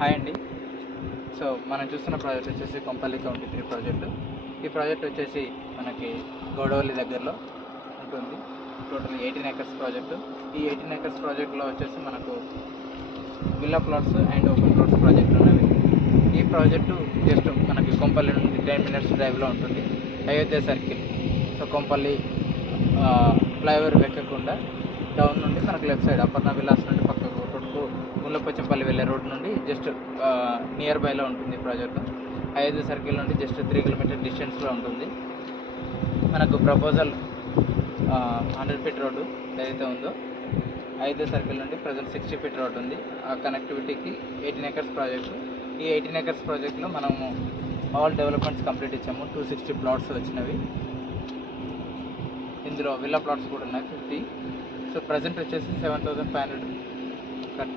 Hi అండి. So మనం చూస్తున్న ప్రాజెక్ట్ వచ్చేసి కొంపల్లి కౌంటీ 3 ప్రాజెక్టు. ఈ ప్రాజెక్ట్ వచ్చేసి మనకి గోడవల్లి దగ్గరలో ఉంటుంది. Total 18 acres project. ఈ 18 ఎకర్స్ ప్రాజెక్టులో వచ్చేసి మనకు villa plots and open plots ప్రాజెక్టులు ఉన్నవి. ఈ ప్రాజెక్టు జస్ట్ మనకి కొంపల్లి నుండి 10 మినిట్స్ డ్రైవ్లో ఉంటుంది. Ayodhya circle, so Kompally flyover ఎక్కకుండా డౌన్ నుండి మనకు లెఫ్ట్ సైడ్ అపర్ణ విలాస్ నుండి పక్కకు రోడ్కు ముల్లపచ్చంపల్లి వెళ్ళే రోడ్ నుండి జస్ట్ నియర్ బైలో ఉంటుంది ఈ ప్రాజెక్టు. అయోధ్య సర్కిల్ నుండి జస్ట్ 3 కిలోమీటర్ డిస్టెన్స్లో ఉంటుంది. మనకు ప్రపోజల్ 100 ఫీట్ రోడ్డు ఏదైతే ఉందో అయోధ్య సర్కిల్ నుండి ప్రజెంట్ 60 ఫీట్ రోడ్ ఉంది. ఆ కనెక్టివిటీకి 18 ఎకర్స్ ప్రాజెక్టు. ఈ 18 ఎకర్స్ ప్రాజెక్టులో మనము ఆల్ డెవలప్మెంట్స్ కంప్లీట్ ఇచ్చాము. 260 ప్లాట్స్ వచ్చినవి. ఇందులో విల్లా ప్లాట్స్ కూడా ఉన్నాయి 50. సో ప్రజెంట్ వచ్చేసి 7,500 కట్